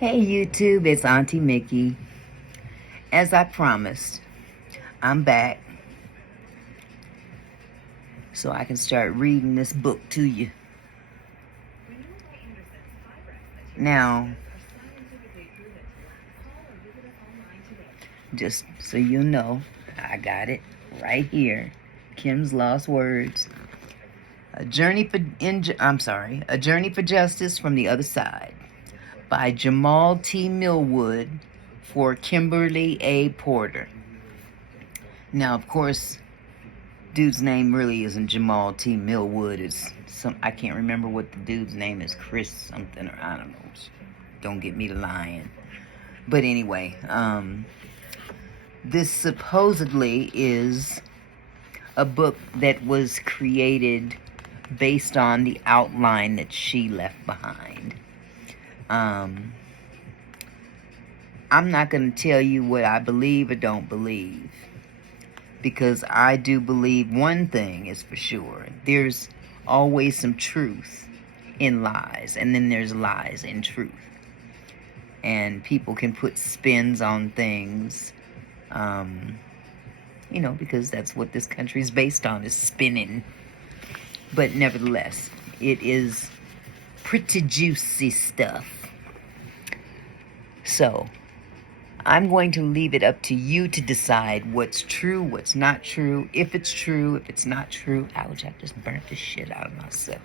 Hey YouTube, it's Auntie Mickey. As I promised, I'm back so I can start reading this book to you. Now, just so you know, I got it right here. Kim's Lost Words. A Journey for Justice from the Other Side by Jamal T. Millwood for Kimberly A. Porter. Now, of course, dude's name really isn't Jamal T. Millwood. It's I can't remember what the dude's name is. Chris something, or I don't know. Don't get me to lying. But anyway, this supposedly is a book that was created based on the outline that she left behind. I'm not going to tell you what I believe or don't believe, because I do believe one thing is for sure. There's always some truth in lies, and then there's lies in truth. And people can put spins on things, because that's what this country is based on, is spinning. But nevertheless, it is pretty juicy stuff. So, I'm going to leave it up to you to decide what's true, what's not true, if it's true, if it's not true. Ouch, I just burnt the shit out of myself.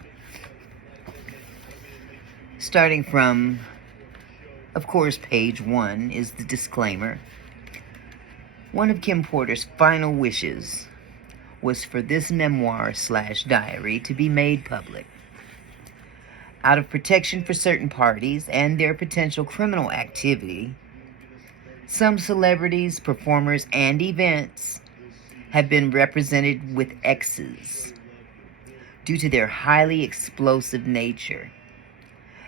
Starting from, of course, page 1 is the disclaimer. One of Kim Porter's final wishes was for this memoir/diary to be made public. Out of protection for certain parties and their potential criminal activity, some celebrities, performers, and events have been represented with X's due to their highly explosive nature.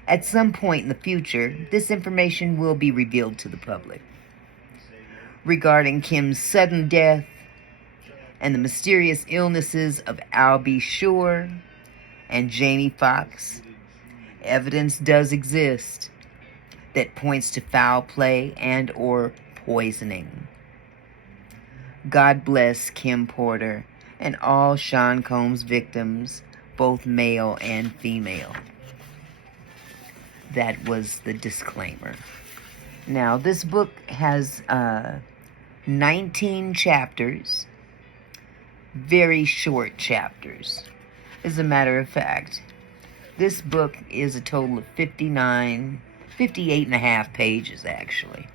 At some point in the future, this information will be revealed to the public. Regarding Kim's sudden death and the mysterious illnesses of Al B. Sure and Jamie Foxx, evidence does exist that points to foul play and or poisoning. God bless Kim Porter and all Sean Combs victims, both male and female. That was the disclaimer. Now, this book has 19 chapters, very short chapters. As a matter of fact, this book is a total of 58 and a half pages, actually.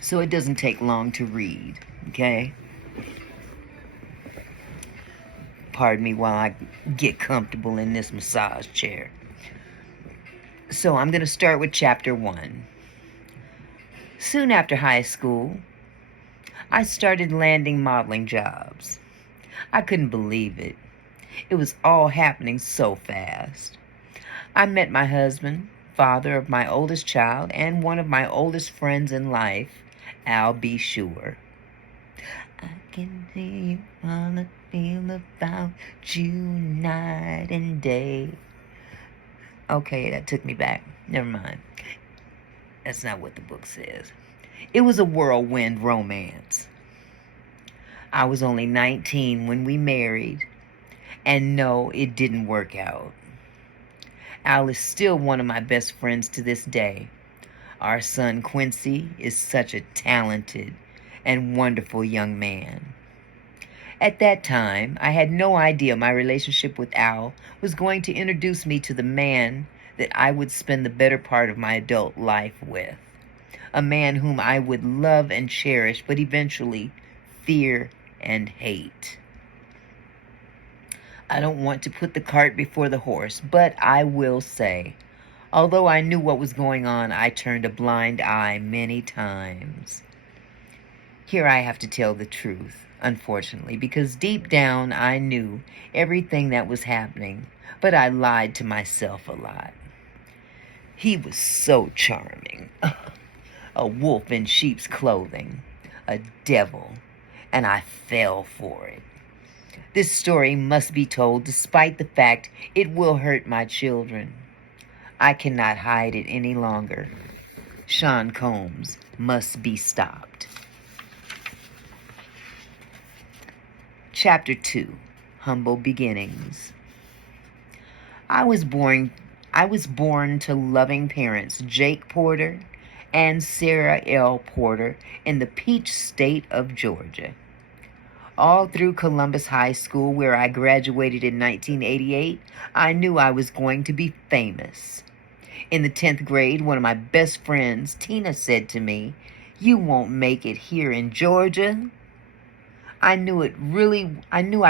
So it doesn't take long to read, okay? Pardon me while I get comfortable in this massage chair. So I'm going to start with chapter 1. Soon after high school, I started landing modeling jobs. I couldn't believe it. It was all happening so fast. I met my husband, father of my oldest child, and one of my oldest friends in life, Al B. Sure. I can see you all I feel about you night and day. Okay, that took me back. Never mind. That's not what the book says. It was a whirlwind romance. I was only 19 when we married, and no, it didn't work out. Al is still one of my best friends to this day. Our son Quincy is such a talented and wonderful young man. At that time, I had no idea my relationship with Al was going to introduce me to the man that I would spend the better part of my adult life with. A man whom I would love and cherish, but eventually fear and hate. I don't want to put the cart before the horse, but I will say, although I knew what was going on, I turned a blind eye many times. Here I have to tell the truth, unfortunately, because deep down I knew everything that was happening, but I lied to myself a lot. He was so charming. A wolf in sheep's clothing, a devil, and I fell for it. This story must be told despite the fact it will hurt my children. I cannot hide it any longer. Sean Combs must be stopped. Chapter 2. Humble Beginnings. I was born to loving parents Jake Porter and Sarah L. Porter in the Peach State of Georgia. All through Columbus High School, where I graduated in 1988, I knew I was going to be famous. In the 10th grade, one of my best friends, Tina, said to me, "You won't make it here in Georgia." I knew I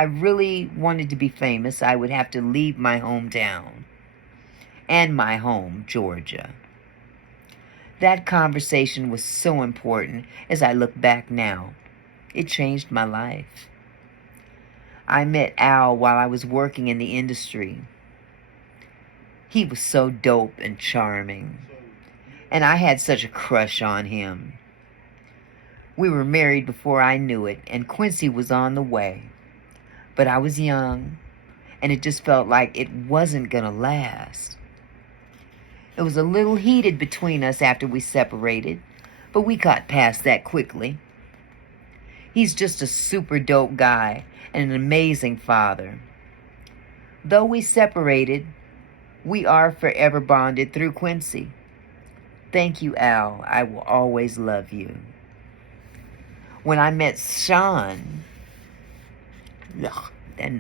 really wanted to be famous. I would have to leave my hometown and my home, Georgia. That conversation was so important as I look back now. It changed my life. I met Al while I was working in the industry. He was so dope and charming, and I had such a crush on him. We were married before I knew it, and Quincy was on the way. But I was young, and it just felt like it wasn't gonna last. It was a little heated between us after we separated, but we got past that quickly. He's just a super dope guy and an amazing father. Though we separated, we are forever bonded through Quincy. Thank you, Al. I will always love you. When I met Sean, ugh, that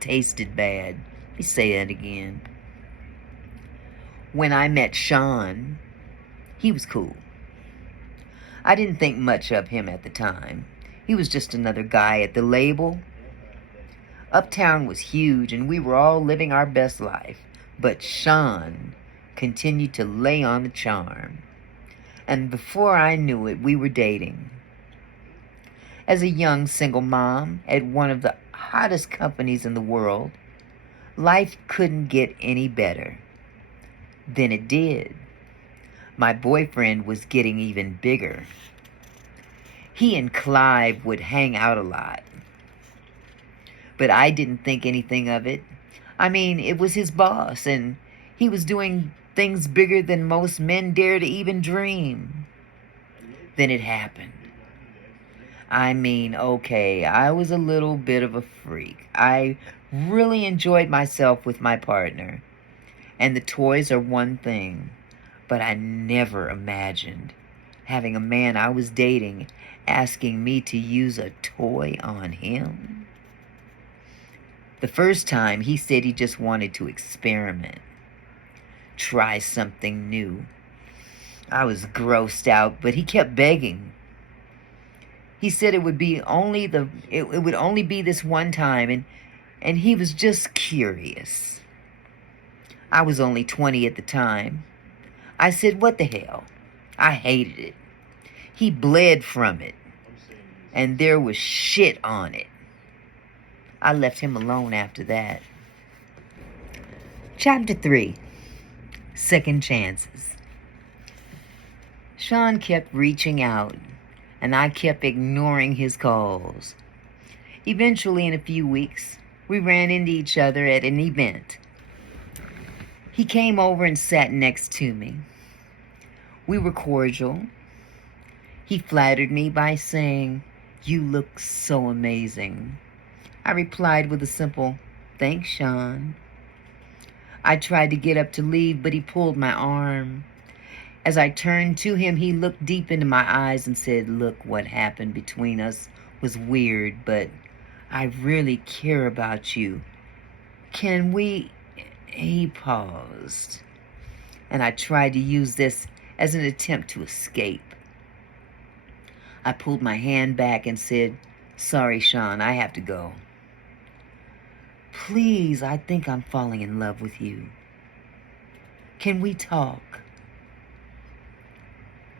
tasted bad. Let me say that again. When I met Sean, he was cool. I didn't think much of him at the time. He was just another guy at the label. Uptown was huge and we were all living our best life. But Sean continued to lay on the charm. And before I knew it, we were dating. As a young single mom at one of the hottest companies in the world, life couldn't get any better. Then it did. My boyfriend was getting even bigger. He and Clive would hang out a lot. But I didn't think anything of it. I mean, it was his boss, and he was doing things bigger than most men dare to even dream. Then it happened. I mean, okay, I was a little bit of a freak. I really enjoyed myself with my partner. And the toys are one thing, but I never imagined having a man I was dating asking me to use a toy on him. The first time, he said he just wanted to experiment, try something new. I was grossed out, but he kept begging. He said it would only be this one time, and he was just curious. I was only 20 at the time. I said, what the hell? I hated it. He bled from it, and there was shit on it. I left him alone after that. Chapter 3. Second Chances. Sean kept reaching out, and I kept ignoring his calls. Eventually, in a few weeks, we ran into each other at an event. He came over and sat next to me. We were cordial. He flattered me by saying, "You look so amazing." I replied with a simple, "Thanks, Sean." I tried to get up to leave, but he pulled my arm. As I turned to him, he looked deep into my eyes and said, "Look, what happened between us was weird, but I really care about you. Can we..." He paused, and I tried to use this as an attempt to escape. I pulled my hand back and said, "Sorry, Sean, I have to go." "Please, I think I'm falling in love with you. Can we talk?"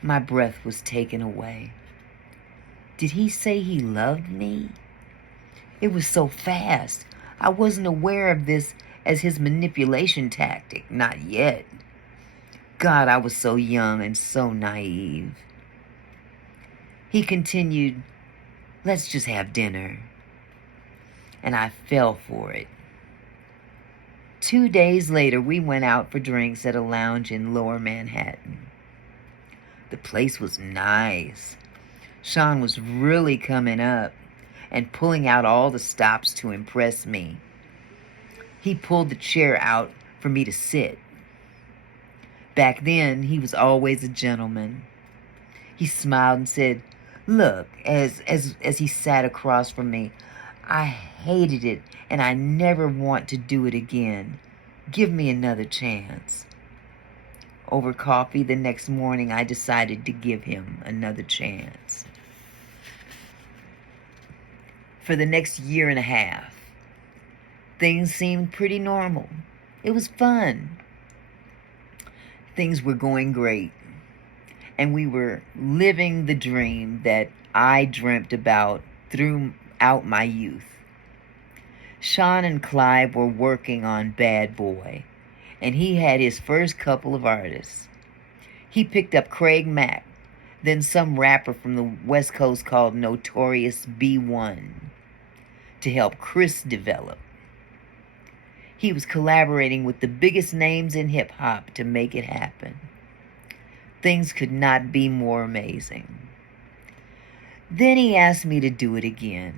My breath was taken away. Did he say he loved me? It was so fast. I wasn't aware of this as his manipulation tactic. Not yet. God, I was so young and so naive. He continued, "Let's just have dinner." And I fell for it. 2 days later, we went out for drinks at a lounge in Lower Manhattan. The place was nice. Sean was really coming up and pulling out all the stops to impress me. He pulled the chair out for me to sit. Back then, he was always a gentleman. He smiled and said, "Look," as he sat across from me, "I hated it and I never want to do it again. Give me another chance." Over coffee the next morning, I decided to give him another chance. For the next year and a half, things seemed pretty normal. It was fun. Things were going great, and we were living the dream that I dreamt about throughout my youth. Sean and Clive were working on Bad Boy, and he had his first couple of artists. He picked up Craig Mack, then some rapper from the West Coast called Notorious B1, to help Chris develop. He was collaborating with the biggest names in hip-hop to make it happen. Things could not be more amazing. Then he asked me to do it again.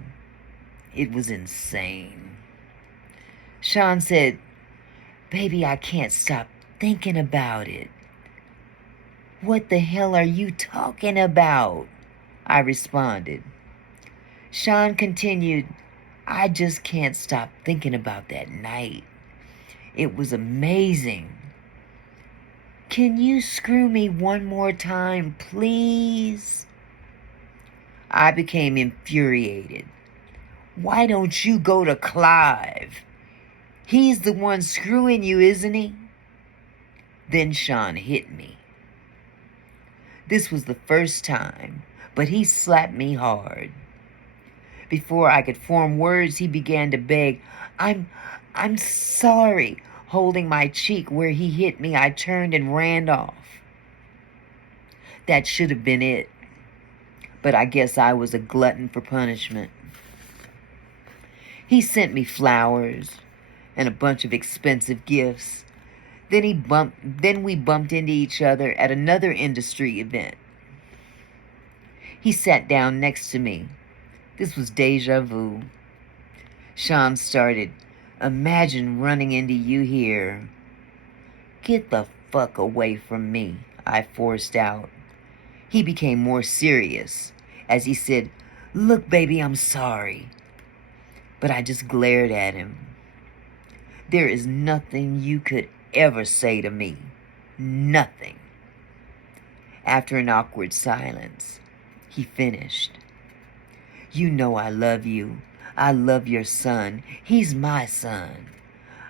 It was insane. Sean said, "Baby, I can't stop thinking about it." "What the hell are you talking about?" I responded. Sean continued, "I just can't stop thinking about that night. It was amazing. Can you screw me one more time, please?" I became infuriated. "Why don't you go to Clive? He's the one screwing you, isn't he?" Then Sean hit me. This was the first time, but he slapped me hard. Before I could form words, he began to beg, I'm sorry." Holding my cheek where he hit me, I turned and ran off. That should have been it, but I guess I was a glutton for punishment. He sent me flowers and a bunch of expensive gifts. Then we bumped into each other at another industry event. He sat down next to me. This was deja vu. Sean started, "Imagine running into you here." "Get the fuck away from me," I forced out. He became more serious as he said, "Look, baby, I'm sorry." But I just glared at him. "There is nothing you could ever say to me. Nothing." After an awkward silence, he finished, "You know I love you. I love your son. He's my son.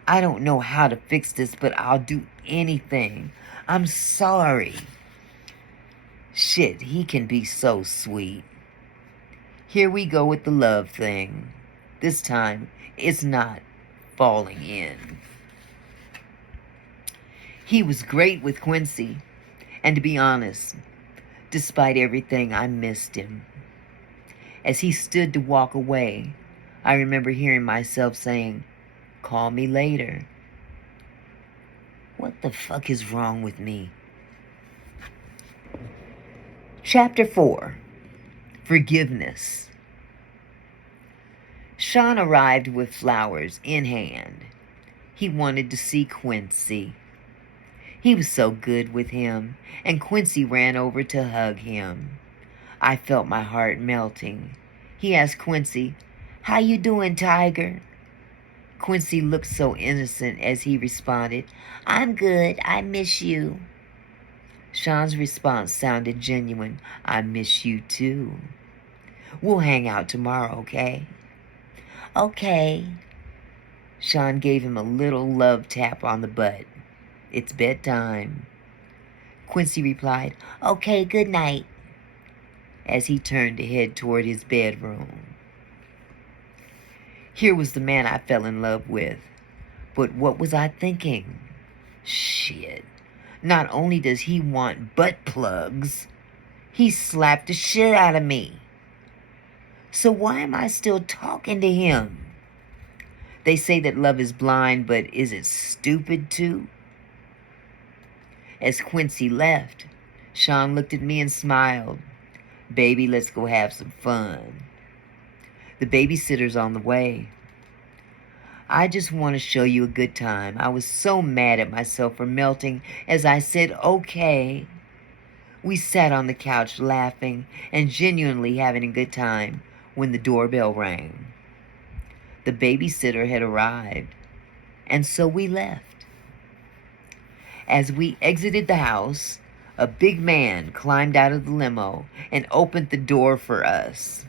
I don't know how to fix this, but I'll do anything. I'm sorry." Shit, he can be so sweet. Here we go with the love thing. This time, it's not falling in. He was great with Quincy, and to be honest, despite everything, I missed him. As he stood to walk away, I remember hearing myself saying, "Call me later." What the fuck is wrong with me? Chapter 4. Forgiveness. Sean arrived with flowers in hand. He wanted to see Quincy. He was so good with him, and Quincy ran over to hug him. I felt my heart melting. He asked Quincy, "How you doing, Tiger?" Quincy looked so innocent as he responded, "I'm good. I miss you." Sean's response sounded genuine. "I miss you too. We'll hang out tomorrow, okay?" "Okay." Sean gave him a little love tap on the butt. "It's bedtime." Quincy replied, "Okay, good night," as he turned to head toward his bedroom. Here was the man I fell in love with. But what was I thinking? Shit. Not only does he want butt plugs, he slapped the shit out of me. So why am I still talking to him? They say that love is blind, but is it stupid too? As Quincy left, Sean looked at me and smiled. Baby, let's go have some fun. The babysitter's on the way. I just want to show you a good time. I was so mad at myself for melting as I said, okay. We sat on the couch laughing and genuinely having a good time when the doorbell rang. The babysitter had arrived, and so we left. As we exited the house, a big man climbed out of the limo and opened the door for us.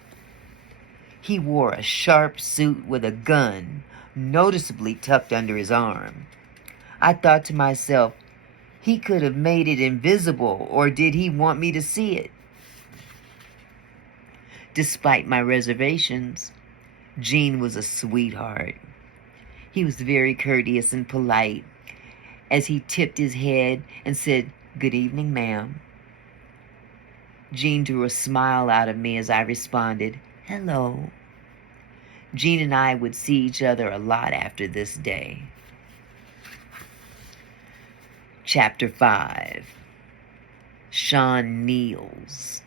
He wore a sharp suit with a gun noticeably tucked under his arm. I thought to myself, he could have made it invisible, or did he want me to see it? Despite my reservations, Gene was a sweetheart. He was very courteous and polite as he tipped his head and said, "Good evening, ma'am." Gene drew a smile out of me as I responded, "Hello." Gene and I would see each other a lot after this day. Chapter 5. Sean kneels.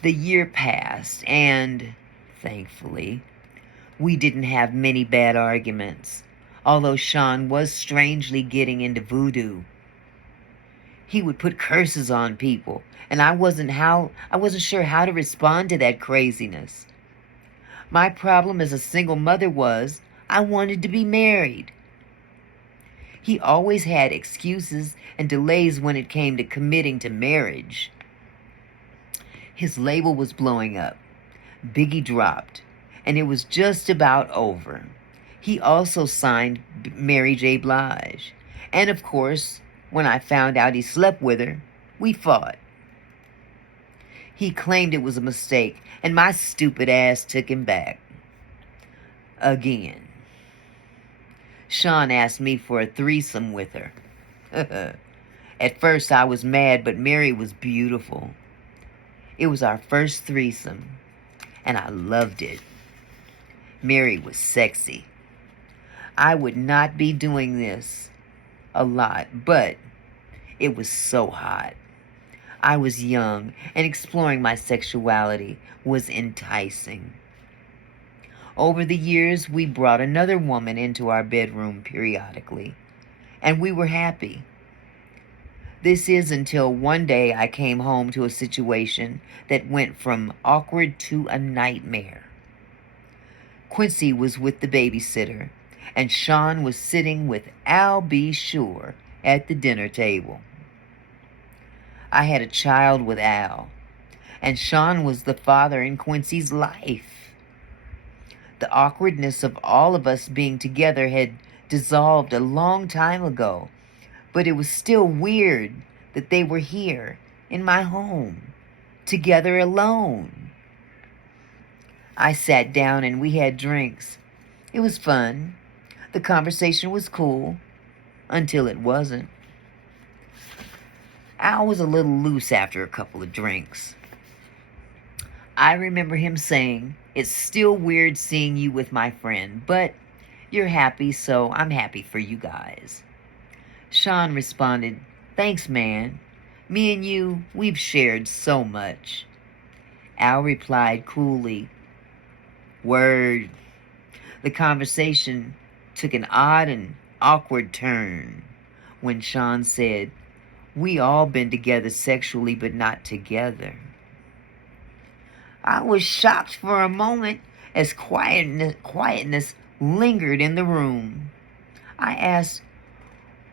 The year passed, and, thankfully, we didn't have many bad arguments, although Sean was strangely getting into voodoo. He would put curses on people, and I wasn't sure how to respond to that craziness. My problem as a single mother was I wanted to be married. He always had excuses and delays when it came to committing to marriage. His label was blowing up. Biggie dropped, and it was just about over. He also signed Mary J. Blige. And of course, when I found out he slept with her, we fought. He claimed it was a mistake, and my stupid ass took him back. Again. Sean asked me for a threesome with her. At first I was mad, but Mary was beautiful. It was our first threesome, and I loved it. Mary was sexy. I would not be doing this a lot, but it was so hot. I was young, and exploring my sexuality was enticing. Over the years, we brought another woman into our bedroom periodically, and we were happy. This is until one day I came home to a situation that went from awkward to a nightmare. Quincy was with the babysitter, and Sean was sitting with Al B. Sure at the dinner table. I had a child with Al, and Sean was the father in Quincy's life. The awkwardness of all of us being together had dissolved a long time ago, but it was still weird that they were here in my home, together alone. I sat down and we had drinks. It was fun. The conversation was cool, until it wasn't. Al was a little loose after a couple of drinks. I remember him saying, "It's still weird seeing you with my friend, but you're happy, so I'm happy for you guys." Sean responded, "Thanks, man. Me and you, we've shared so much." Al replied coolly, "Word." The conversation took an odd and awkward turn when Sean said, "We all been together sexually, but not together." I was shocked for a moment as quietness lingered in the room. I asked,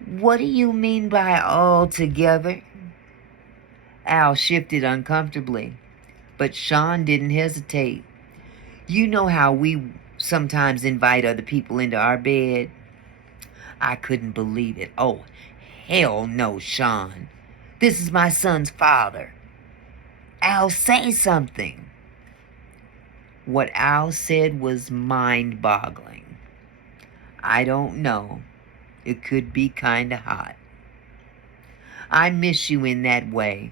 "What do you mean by all together?" Al shifted uncomfortably, but Sean didn't hesitate. "You know how we sometimes invite other people into our bed?" I couldn't believe it. "Oh, hell no, Sean. This is my son's father." "Al, say something." What Al said was mind-boggling. "I don't know. It could be kinda hot. I miss you in that way."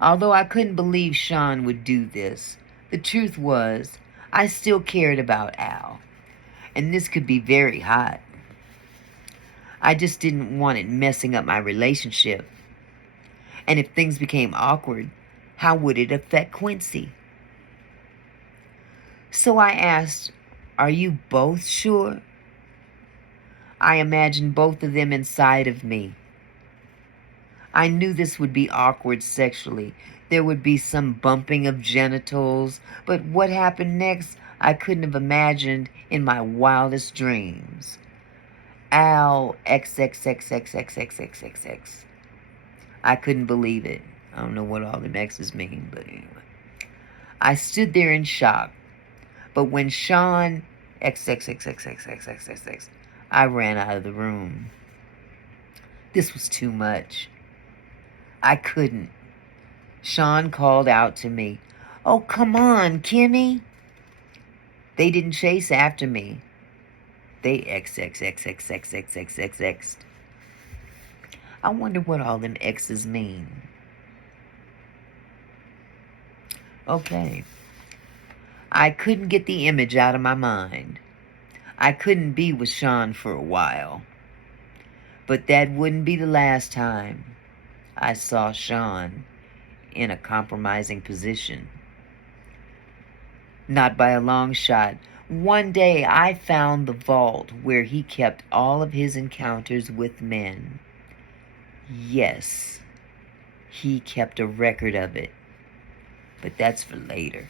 Although I couldn't believe Sean would do this, the truth was, I still cared about Al, and this could be very hot. I just didn't want it messing up my relationship. And if things became awkward, how would it affect Quincy? So I asked, "Are you both sure?" I imagined both of them inside of me. I knew this would be awkward sexually. There would be some bumping of genitals, but what happened next, I couldn't have imagined in my wildest dreams. Al XXXXXXXXX. I couldn't believe it. I don't know what all the X's mean, but anyway. I stood there in shock. But when Sean XXXXXXXX, I ran out of the room. This was too much. I couldn't. Sean called out to me, "Oh, come on, Kimmy." They didn't chase after me. They XXXXXXXXX'd. I wonder what all them X's mean. Okay. I couldn't get the image out of my mind. I couldn't be with Sean for a while. But that wouldn't be the last time I saw Sean in a compromising position. Not by a long shot. One day I found the vault where he kept all of his encounters with men. Yes, he kept a record of it. But that's for later.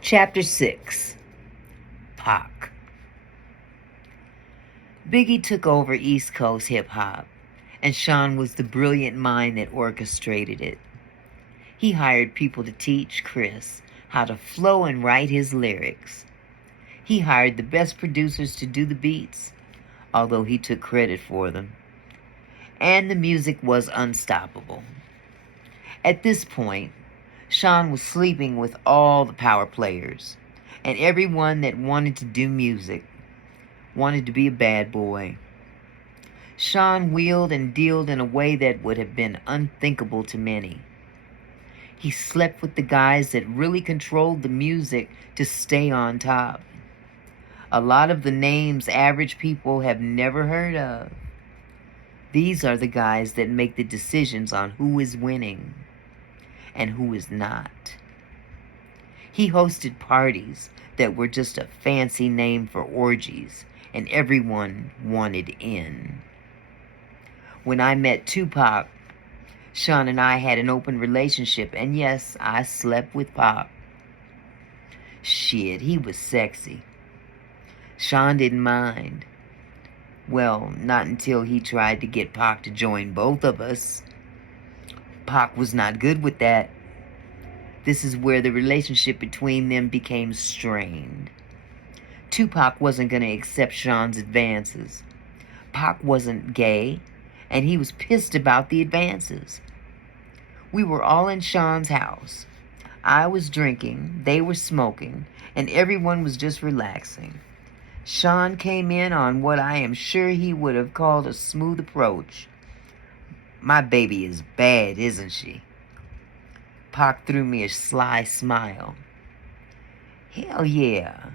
Chapter 6. Pac. Biggie took over East Coast hip-hop, and Sean was the brilliant mind that orchestrated it. He hired people to teach Chris how to flow and write his lyrics. He hired the best producers to do the beats, although he took credit for them. And the music was unstoppable. At this point, Sean was sleeping with all the power players, and everyone that wanted to do music, wanted to be a bad boy. Sean wheeled and dealed in a way that would have been unthinkable to many. He slept with the guys that really controlled the music to stay on top. A lot of the names average people have never heard of. These are the guys that make the decisions on who is winning and who is not. He hosted parties that were just a fancy name for orgies, and everyone wanted in. When I met Tupac, Sean and I had an open relationship, and yes, I slept with Pac. Shit, he was sexy. Sean didn't mind. Well, not until he tried to get Pac to join both of us. Pac was not good with that. This is where the relationship between them became strained. Tupac wasn't going to accept Sean's advances. Pac wasn't gay, and he was pissed about the advances. We were all in Sean's house. I was drinking, they were smoking, and everyone was just relaxing. Sean came in on what I am sure he would have called a smooth approach. "My baby is bad, isn't she?" Pac threw me a sly smile. "Hell yeah."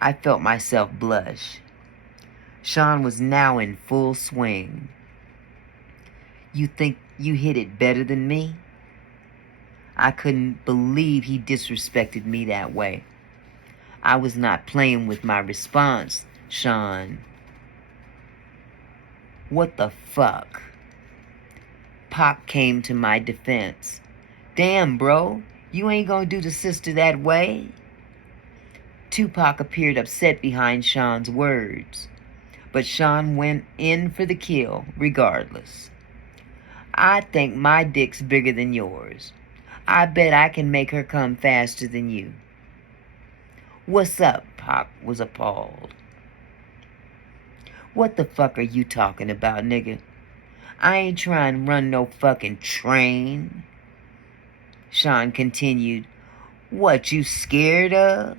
I felt myself blush. Sean was now in full swing. "You think you hit it better than me?" I couldn't believe he disrespected me that way. I was not playing with my response, Sean. "What the fuck?" Pac came to my defense. "Damn, bro, you ain't gonna do the sister that way?" Tupac appeared upset behind Sean's words, but Sean went in for the kill regardless. "I think my dick's bigger than yours. I bet I can make her come faster than you." "What's up?" Pac was appalled. "What the fuck are you talking about, nigga? I ain't trying to run no fucking train." Sean continued. "What you scared of?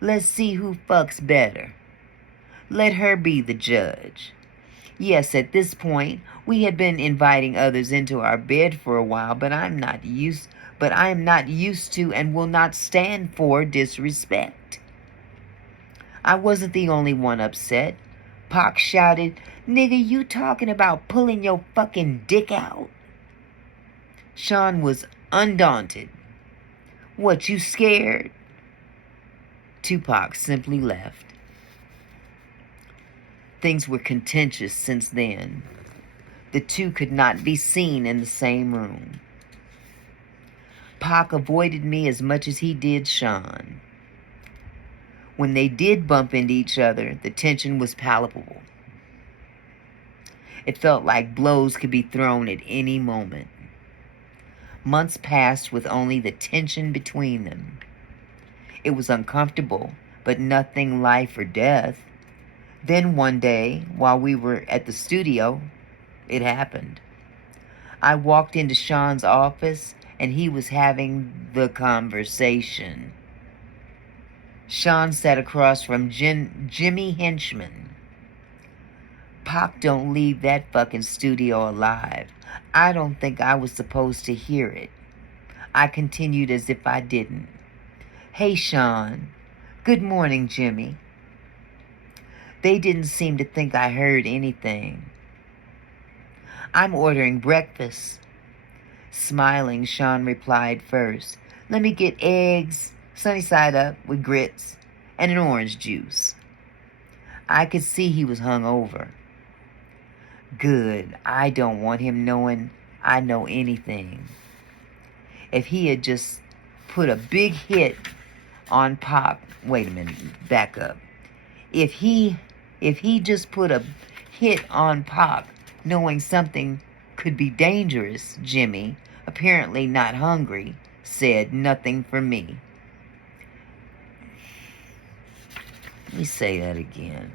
Let's see who fucks better. Let her be the judge." Yes, at this point, we had been inviting others into our bed for a while, but but I am not used to and will not stand for disrespect. I wasn't the only one upset. Pac shouted, "Nigga, you talking about pulling your fucking dick out?" Sean was undaunted. "What, you scared?" Tupac simply left. Things were contentious since then. The two could not be seen in the same room. Pac avoided me as much as he did Sean. When they did bump into each other, the tension was palpable. It felt like blows could be thrown at any moment. Months passed with only the tension between them. It was uncomfortable, but nothing life or death. Then one day, while we were at the studio, it happened. I walked into Sean's office and he was having the conversation. Sean sat across from Jimmy Henchman. "Pac don't leave that fucking studio alive. I don't think I was supposed to hear it." I continued as if I didn't. "Hey, Sean." "Good morning, Jimmy." They didn't seem to think I heard anything. "I'm ordering breakfast." Smiling, Sean replied first, "Let me get eggs, sunny side up with grits, and an orange juice." I could see he was hungover. Good. I don't want him knowing I know anything. If he had just put a big hit on Pac, wait a minute, back up. If he just put a hit on Pac, knowing something could be dangerous, Jimmy, apparently not hungry, said, "Nothing for me." Let me say that again.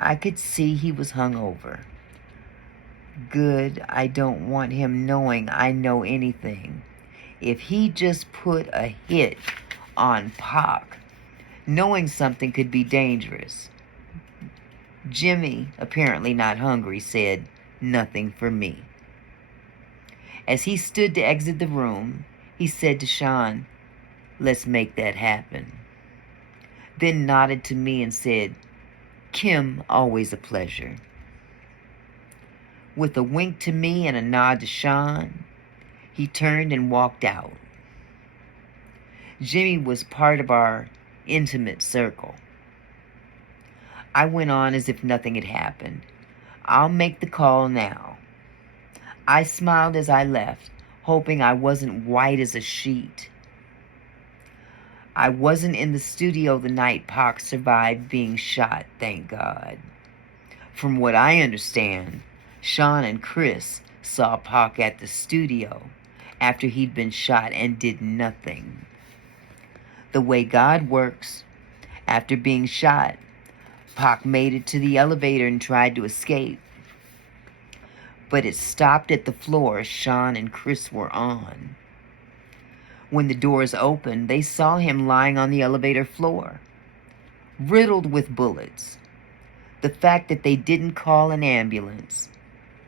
I could see he was hungover. Good. I don't want him knowing I know anything. If he just put a hit on Pac, knowing something could be dangerous. Jimmy, apparently not hungry, said, "Nothing for me." As he stood to exit the room, he said to Sean, "Let's make that happen." Then nodded to me and said, "Kim, always a pleasure." With a wink to me and a nod to Sean, he turned and walked out. Jimmy was part of our intimate circle. I went on as if nothing had happened. "I'll make the call now." I smiled as I left, hoping I wasn't white as a sheet. I wasn't in the studio the night Pac survived being shot, thank God. From what I understand, Sean and Chris saw Pac at the studio after he'd been shot and did nothing. The way God works, after being shot, Pac made it to the elevator and tried to escape. But it stopped at the floor Sean and Chris were on. When the doors opened, they saw him lying on the elevator floor, riddled with bullets. The fact that they didn't call an ambulance,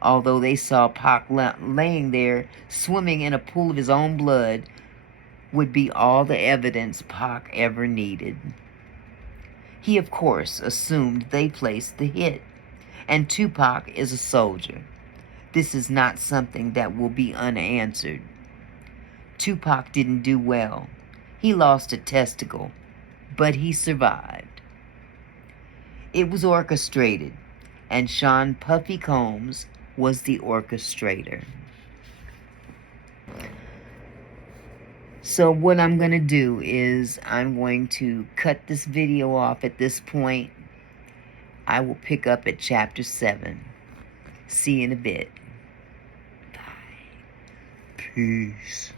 although they saw Pac laying there swimming in a pool of his own blood, would be all the evidence Pac ever needed. He, of course, assumed they placed the hit, and Tupac is a soldier. This is not something that will be unanswered. Tupac didn't do well. He lost a testicle, but he survived. It was orchestrated, and Sean Puffy Combs was the orchestrator. So what I'm going to do is I'm going to cut this video off at this point. I will pick up at chapter 7. See you in a bit. Bye. Peace.